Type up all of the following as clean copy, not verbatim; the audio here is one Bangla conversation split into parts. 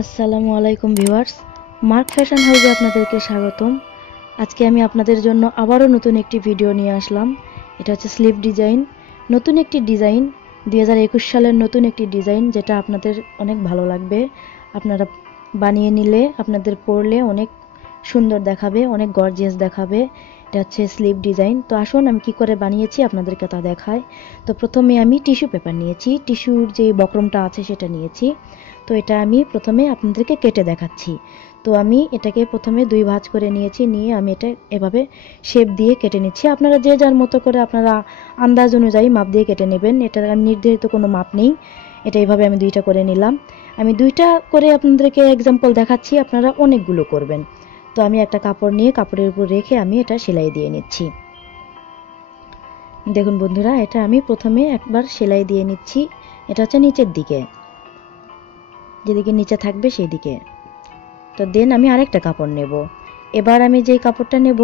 আসসালামু আলাইকুম ভিউয়ার্স, মার্ক ফ্যাশন হাউসে আপনাদেরকে স্বাগতম। আজকে আমি আপনাদের জন্য আবারও নতুন একটি ভিডিও নিয়ে আসলাম। এটা হচ্ছে স্লিভ ডিজাইন, নতুন একটি ডিজাইন, 2021 সালের নতুন একটি ডিজাইন, যেটা আপনাদের অনেক ভালো লাগবে। আপনারা বানিয়ে নিলে আপনাদের পরলে অনেক সুন্দর দেখাবে, অনেক গর্জিয়াস দেখাবে। এটা হচ্ছে স্লিভ ডিজাইন। তো আসুন আমি কি করে বানিয়েছি আপনাদেরকে তা দেখাই। তো প্রথমে আমি টিস্যু পেপার নিয়েছি, টিস্যুর যে বক্রমটা আছে সেটা নিয়েছি। তো এটা আমি প্রথমে আপনাদেরকে কেটে দেখাচ্ছি। তো আমি এটাকে প্রথমে 2 ভাঁজ করে নিয়েছি, নিয়ে আমি এটা এভাবে শেপ দিয়ে কেটে নিচ্ছি। আপনারা যে যার মতো করে আপনারা আন্দাজ অনুযায়ী মাপ দিয়ে কেটে নেবেন, এটার নির্ধারিত কোনো মাপ নেই। এটা এইভাবে আমি 2টা করে নিলাম। আমি 2টা করে আপনাদেরকে এক্সাম্পল দেখাচ্ছি, আপনারা অনেকগুলো করবেন। তো আমি একটা কাপড় নিয়ে কাপড়ের উপর রেখে আমি এটা সেলাই দিয়ে নিচ্ছি। দেখুন বন্ধুরা, এটা আমি প্রথমে একবার সেলাই দিয়ে নিচ্ছি। এটা হচ্ছে নিচের দিকে, যেদিকে নিচে থাকবে সেই দিকে। তো দেন আমি আরেকটা কাপড় নেব। এবার আমি যেই কাপড়টা নেব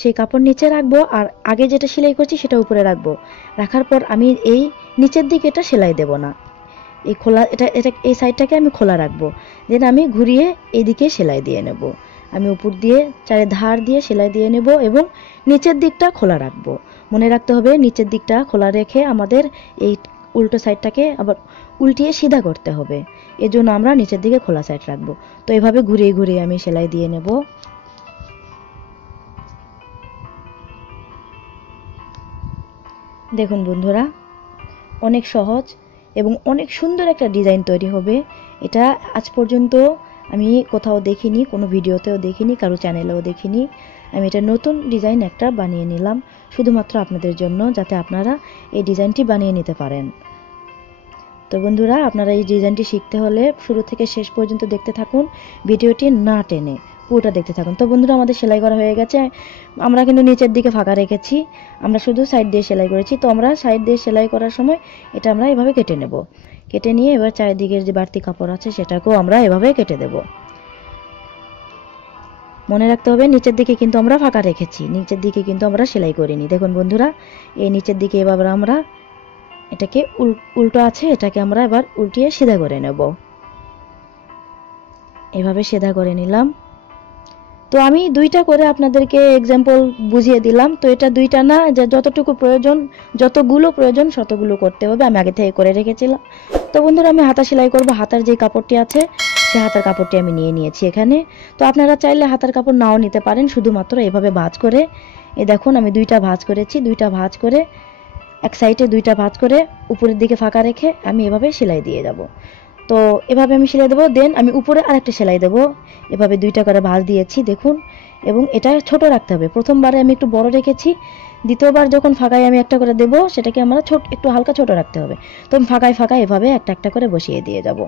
সেই কাপড় নিচে রাখবো, আর আগে যেটা সেলাই করছি সেটা উপরে রাখবো। রাখার পর আমি এই নিচের দিকে এটা সেলাই দেব না, এই খোলা এটা এটা এই সাইডটাকে আমি খোলা রাখবো। দেন আমি ঘুরিয়ে এইদিকে সেলাই দিয়ে নেব। আমি উপর দিয়ে চারে ধার দিয়ে সেলাই দিয়ে নেব এবং নিচের দিকটা খোলা রাখবো। মনে রাখতে হবে নিচের দিকটা খোলা রেখে আমাদের এই উল্টো সাইডটাকে আবার উল্টিয়ে সিধা করতে হবে। এজন্য আমরা নিচের দিকে খোলা সাইড রাখবো। তো এভাবে ঘুরিয়ে ঘুরিয়ে আমি সেলাই দিয়ে নেব। দেখুন বন্ধুরা, অনেক সহজ এবং অনেক সুন্দর একটা ডিজাইন তৈরি হবে। এটা আজ পর্যন্ত আমি কোথাও দেখিনি, কোনো ভিডিওতেও দেখিনি, কারো চ্যানেলেও দেখিনি। আমি এটা নতুন ডিজাইন একটা বানিয়ে নিলাম শুধুমাত্র আপনাদের জন্য, যাতে আপনারা এই ডিজাইনটি বানিয়ে নিতে পারেন। তো বন্ধুরা, আপনারা এই ডিজাইনটি শিখতে হলে শুরু থেকে শেষ পর্যন্ত দেখতে থাকুন, ভিডিওটি না টেনে পুরোটা দেখতে থাকুন। তো বন্ধুরা, আমাদের সেলাই করা হয়ে গেছে। আমরা কিন্তু নিচের দিকে ফাঁকা রেখেছি, আমরা শুধু সাইড দিয়ে সেলাই করেছি। তো আমরা সাইড দিয়ে সেলাই করার সময় এটা আমরা এভাবে কেটে নেব। কেটে নিয়ে এবার চারিদিকের যে বাড়তি কাপড় আছে সেটাকেও আমরা এভাবে কেটে দেব। মনে রাখতে হবে নিচের দিকে কিন্তু আমরা ফাঁকা রেখেছি, নিচের দিকে কিন্তু আমরা সেলাই করিনি। দেখুন বন্ধুরা, এই নিচের দিকে এবার আমরা এটাকে উল্টো আছে, এটাকে আমরা এবার উল্টিয়ে সিধা করে নেব। এভাবে সিধা করে নিলাম। তো আমি 2টা করে আপনাদেরকে এক্সাম্পল বুঝিয়ে দিলাম। তো এটা 2টা না, যে যতটুকু প্রয়োজন, যতগুলো প্রয়োজন ততগুলো করতে হবে, আমি আগে থেকে করে রেখেছিলাম। তো বন্ধুরা, আমি হাতা সেলাই করব। হাতার যে কাপড়টি আছে সেই হাতার কাপড়টি আমি নিয়ে নিয়েছি এখানে। তো আপনারা চাইলে হাতার কাপড় নাও নিতে পারেন, শুধুমাত্র এভাবে ভাঁজ করে। এই দেখুন আমি 2টা ভাঁজ করেছি, 2টা ভাঁজ করে এক সাইডে 2টা ভাঁজ করে উপরের দিকে ফাঁকা রেখে আমি এভাবে সেলাই দিয়ে যাব। তো এভাবে আমি সেলাই দেবো। দেন আমি উপরে আরেকটা সেলাই দেবো। এভাবে 2টা করে ভাঁজ দিয়েছি দেখুন। এবং এটা ছোট রাখতে হবে। প্রথমবারে আমি একটু বড় রেখেছি, দ্বিতীয়বার যখন ফাঁকায় আমি একটা করে দেবো সেটাকে আমরা একটু হালকা ছোট রাখতে হবে। তো আমি ফাঁকায় ফাঁকায় এভাবে একটা একটা করে বসিয়ে দিয়ে যাব।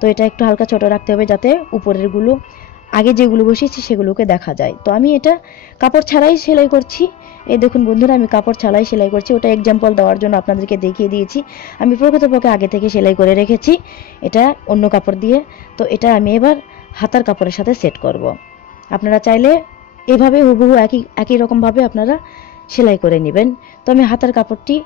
তো এটা একটু হালকা ছোট রাখতে হবে যাতে উপরের গুলো আগে যেগুলো বসিয়েছি সেগুলোকে দেখা যায়। তো আমি এটা কাপড় ছাড়াই সেলাই করছি। এই দেখুন বন্ধুরা, আমি কাপড় ছাড়াই সেলাই করছি। ওটা এক্সাম্পল দেওয়ার জন্য আপনাদেরকে দেখিয়ে দিয়েছি। আমি প্রকৃতপক্ষে আগে থেকে সেলাই করে রেখেছি এটা অন্য কাপড় দিয়ে। তো এটা আমি এবার হাতার কাপড়ের সাথে সেট করব। আপনারা চাইলে এভাবে হুবহু একই রকমভাবে আপনারা সেলাই করে নেবেন। তো আমি হাতার কাপড়টি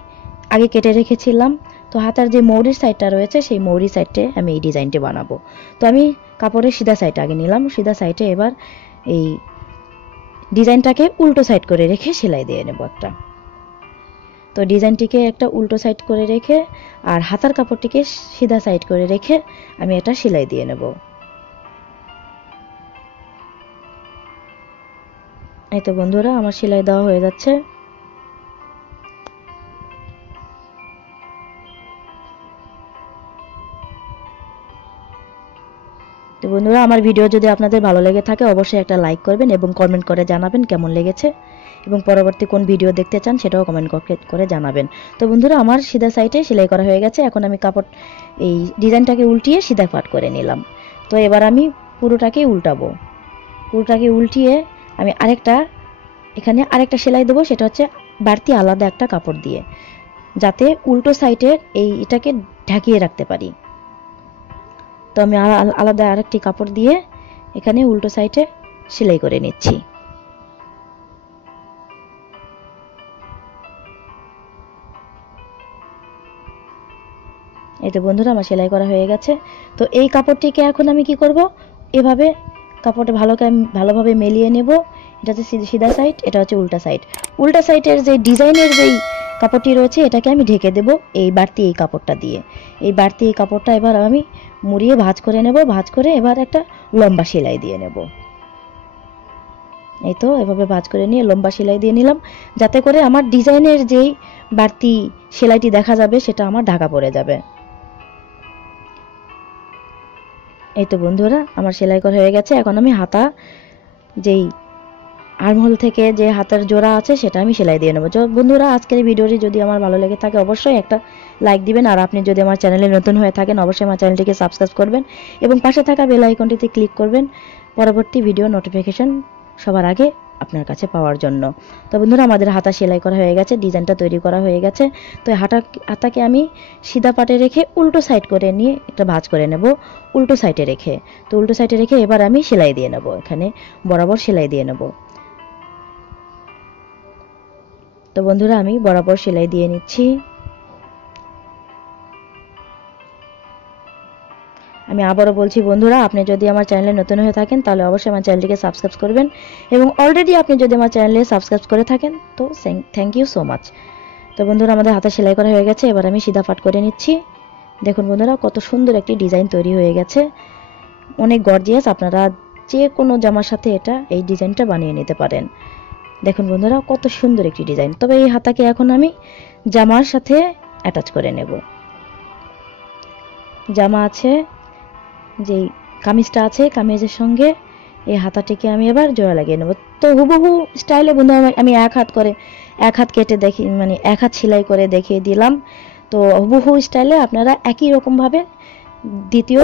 আগে কেটে রেখেছিলাম। তো হাতার যে মৌরির সাইডটা রয়েছে সেই মৌরি সাইডে আমি এই ডিজাইনটি বানাবো। তো আমি কাপড়ের সিধা সাইড আগে নিলাম, সিধা সাইডে এবার এই ডিজাইনটাকে উল্টো সাইড করে রেখে সেলাই দিয়ে নেব একটা। তো ডিজাইনটিকে একটা উল্টো সাইড করে রেখে আর হাতার কাপড়টিকে সিধা সাইড করে রেখে আমি এটা সেলাই দিয়ে নেব। এই তো বন্ধুরা, আমার সেলাই দেওয়া হয়ে যাচ্ছে। তো বন্ধুরা, আমার ভিডিও যদি আপনাদের ভালো লেগে থাকে অবশ্যই একটা লাইক করবেন এবং কমেন্ট করে জানাবেন কেমন লেগেছে, এবং পরবর্তী কোন ভিডিও দেখতে চান সেটাও কমেন্ট করে জানাবেন। তো বন্ধুরা, আমার সিধা সাইডে সেলাই করা হয়ে গেছে। এখন আমি কাপড় এই ডিজাইনটাকে উল্টিয়ে সিধা পাট করে নিলাম। তো এবার আমি পুরোটাকে উল্টাবো। পুরোটাকে উল্টিয়ে আমি এখানে আরেকটা সেলাই দেবো, সেটা হচ্ছে বাড়তি আলাদা একটা কাপড় দিয়ে, যাতে উল্টো সাইডের এটাকে ঢাকিয়ে রাখতে পারি। তো আমি আলাদা আরেকটি কাপড় দিয়ে এখানে উল্টো সাইডে সেলাই করে নিচ্ছি। এই তো বন্ধুরা আমার সেলাই করা হয়ে গেছে। তো এই কাপড়টিকে এখন আমি কি করব, এভাবে কাপড়টা ভালোভাবে মেলিয়ে নেব। এটা হচ্ছে সিধা সাইড, এটা হচ্ছে উল্টা সাইড। উল্টা সাইডের যে ডিজাইনের যেই কাপড়টি রয়েছে এটাকে আমি ঢেকে দেব এই বাড়তি এই কাপড়টা দিয়ে। এই বাড়তি এই কাপড়টা এবার আমি মুড়িয়ে ভাঁজ করে নেব। ভাঁজ করে এবার একটা লম্বা সেলাই দিয়ে নেব। এই তো এভাবে ভাঁজ করে নিয়ে লম্বা সেলাই দিয়ে নিলাম, যাতে করে আমার ডিজাইনের যেই বাড়তি সেলাইটি দেখা যাবে সেটা আমার ঢাকা পড়ে যাবে। এই তো বন্ধুরা আমার সেলাই করা হয়ে গেছে। এখন আমি হাতা যেই আর্মহোল থেকে যে হাতের জোড়া আছে সেটা আমি সেলাই দিয়ে নেবো। বন্ধুরা আজকের ভিডিওটি যদি আমার ভালো লেগে থাকে অবশ্যই একটা লাইক দিবেন, আর আপনি যদি আমার চ্যানেলে নতুন হয়ে থাকেন অবশ্যই আমার চ্যানেলটিকে সাবস্ক্রাইব করবেন এবং পাশে থাকা বেল আইকনটিতে ক্লিক করবেন পরবর্তী ভিডিও নোটিফিকেশন সবার আগে আপনার কাছে পাওয়ার জন্য। তো বন্ধুরা আমাদের হাতা সেলাই করা হয়ে গেছে, ডিজাইনটা তৈরি করা হয়ে গেছে। তো হাতাকে আমি সিধা পাটে রেখে উল্টো সাইড করে নিয়ে একটা ভাঁজ করে নেব উল্টো সাইডে রেখে। তো উল্টো সাইডে রেখে এবার আমি সেলাই দিয়ে নেব, এখানে বরাবর সেলাই দিয়ে নেব। তো বন্ধুরা আমি বরাবর সেলাই দিয়ে নিচ্ছি। আমি আবারও বলছি বন্ধুরা, আপনি যদি আমার চ্যানেলে নতুন হয়ে থাকেন তাহলে অবশ্যই আমার চ্যানেলটিকে সাবস্ক্রাইব করবেন, এবং অলরেডি আপনি যদি আমার চ্যানেলে সাবস্ক্রাইব করে থাকেন তো থ্যাংক ইউ সো মাচ। তো বন্ধুরা আমাদের হাতে সেলাই করা হয়ে গেছে, এবার আমি সিধা পাট করে নিচ্ছি। দেখুন বন্ধুরা কত সুন্দর একটি ডিজাইন তৈরি হয়ে গেছে, অনেক গর্জিয়াস। আপনারা যে কোনো জামার সাথে এই ডিজাইনটা বানিয়ে নিতে পারেন। দেখুন বন্ধুরা কত সুন্দর একটি ডিজাইন। তবে এই হাতাকে এখন আমি জামার সাথে অ্যাটাচ করে নেব। জামা আছে, যেই কামিজটা আছে কামিজের সঙ্গে এই হাতাটিকে আমি এবার জোড়া লাগিয়ে নেব। তো হুবহু স্টাইলে বন্ধু আমি এক হাত কেটে দেখি, মানে এক হাত সেলাই করে দেখিয়ে দিলাম। তো হুবহু স্টাইলে আপনারা একই রকমভাবে দ্বিতীয়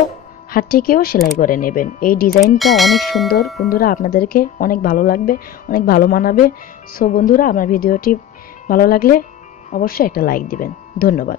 হাতটিকেও সেলাই করে নেবেন। এই ডিজাইনটা অনেক সুন্দর বন্ধুরা, আপনাদেরকে অনেক ভালো লাগবে, অনেক ভালো মানাবে। সো বন্ধুরা আমার ভিডিওটি ভালো লাগলে অবশ্যই একটা লাইক দিবেন। ধন্যবাদ।